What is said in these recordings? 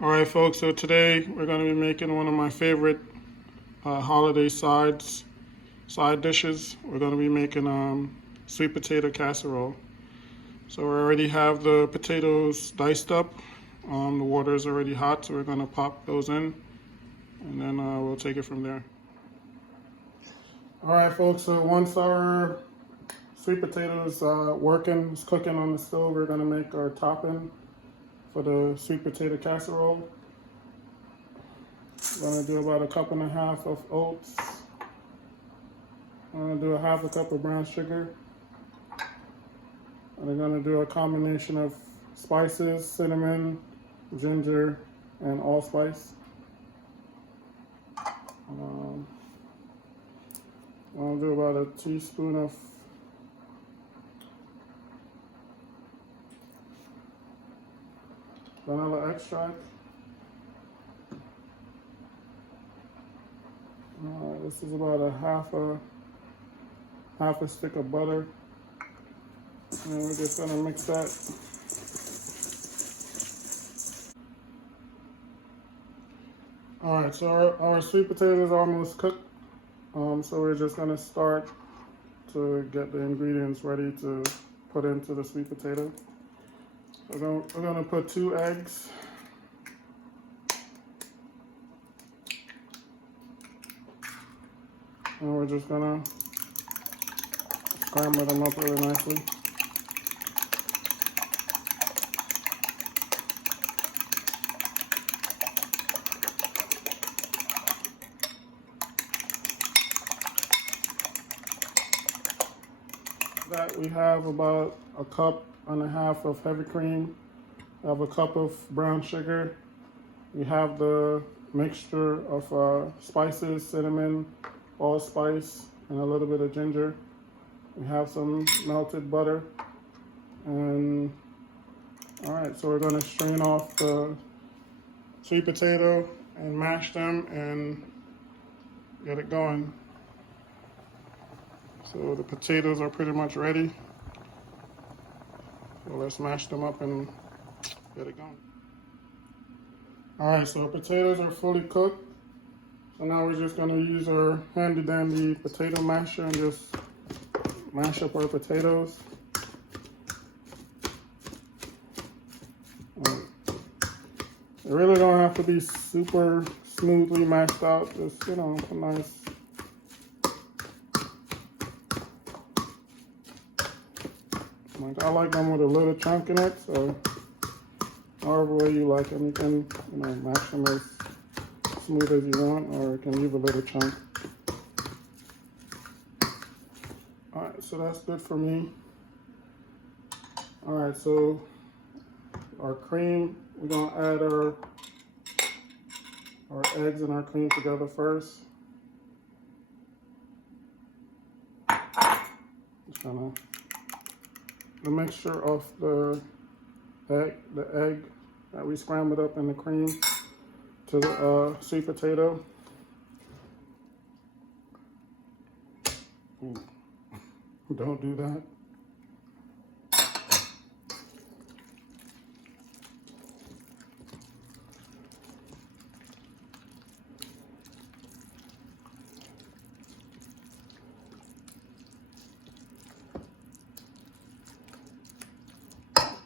All right, folks, so today we're going to be making one of my favorite holiday side dishes. We're going to be making sweet potato casserole. So we already have the potatoes diced up. The water is already hot, so we're going to pop those in, and then we'll take it from there. All right, folks, so once our sweet potatoes working, it's cooking on the stove, we're going to make our topping for the sweet potato casserole. I'm going to do about 1.5 cups of oats. I'm going to do a 1/2 cup of brown sugar. And I'm going to do a combination of spices, cinnamon, ginger, and allspice. I'm going to do about a teaspoon of vanilla extract. This is about a half a stick of butter. And we're just going to mix that. All right, so our sweet potatoes are almost cooked. So we're just going to start to get the ingredients ready to put into the sweet potato. So we're going to put 2 eggs. And we're just going to scramble them up really nicely. That we have about 1.5 cups of heavy cream. We have 1 cup of brown sugar. We have the mixture of spices, cinnamon, allspice, and a little bit of ginger. We have some melted butter. And all right, so we're going to strain off the sweet potato and mash them and get it going. So the potatoes are pretty much ready. So let's mash them up and get it going. All right, so our potatoes are fully cooked. So now we're just gonna use our handy dandy potato masher and just mash up our potatoes. They really don't have to be super smoothly mashed out, just, a nice. I like them with a little chunk in it, so however way you like them, you can mash them as smooth as you want, or you can leave a little chunk. All right, so that's good for me. All right, so our cream, we're gonna add our eggs and our cream together first. Just gonna the mixture of the egg that we scrambled up in the cream to the sweet potato. Ooh, don't do that.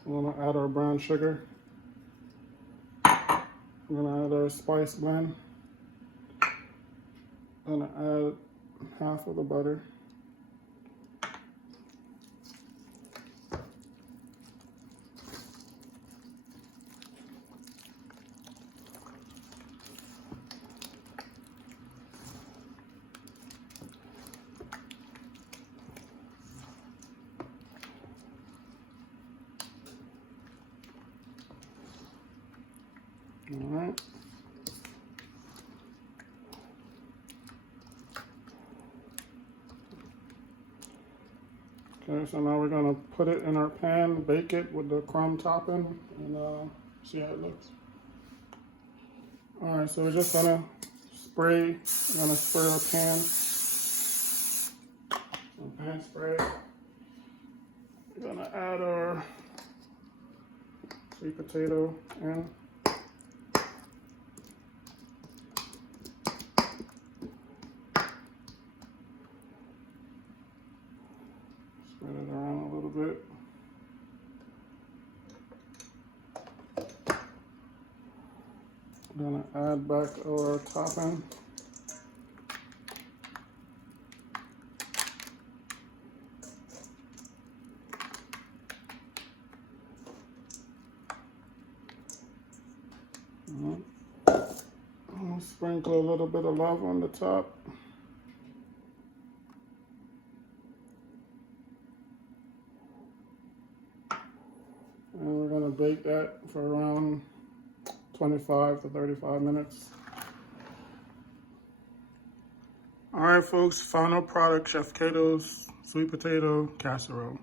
We're gonna add our brown sugar. We're gonna add our spice blend. I'm gonna add half of the butter. All right. Okay, so now we're gonna put it in our pan, bake it with the crumb topping, and see how it looks. All right, so we're just gonna spray our pan. Pan spray. We're gonna add our sweet potato in. gonna add back our topping. I'll sprinkle a little bit of love on the top. And we're gonna bake that for around 25 to 35 minutes. All right, folks, final product, Chef Cato's sweet potato casserole.